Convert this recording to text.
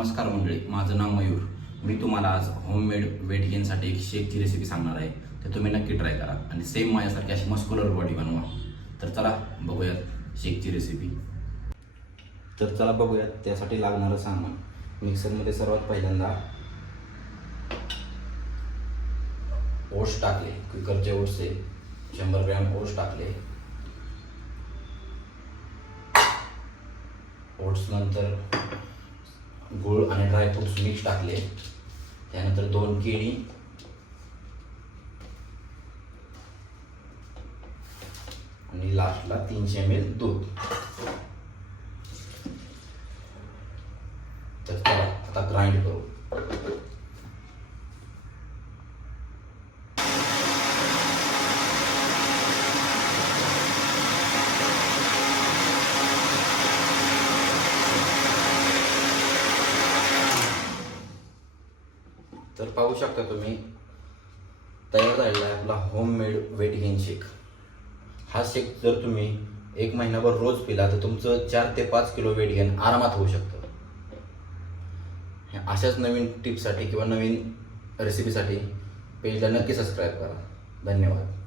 नमस्कार मंडळी, माझं नाव मयूर. मी तुम्हाला आज होममेड वेट गेनसाठी एक शेकची रेसिपी सांगणार आहे. तर तुम्ही नक्की ट्राय करा आणि सेम माझ्यासारखी अशी मस्क्युलर बॉडी बनवा. तर चला बघूयात शेकची रेसिपी. तर चला बघूयात त्यासाठी लागणारं सामान. मिक्सरमध्ये सर्वात पहिल्यांदा ओट्स टाकले, क्विकरचे ओट्स आहे, 100 ग्रॅम ओट्स टाकले. ओट्स नंतर गूळ आणि ड्रायफ्रूट्स मिक्स टाकले. त्यानंतर 2 केळी आणि लास्टला 300 ml दूध. तर चला आता ग्राइंड करू. तर पाहू शकता तुम्ही, तयार झालेला आहे आपला होममेड वेट गेन शेक. हा शेक जर तुम्ही 1 महिनाभर रोज पिला तर तुमचं 4 ते 5 किलो वेट गेन आरामात होऊ शकतं. अशाच नवीन टिप्ससाठी किंवा नवीन रेसिपीसाठी पेजला नक्की सबस्क्राईब करा. धन्यवाद.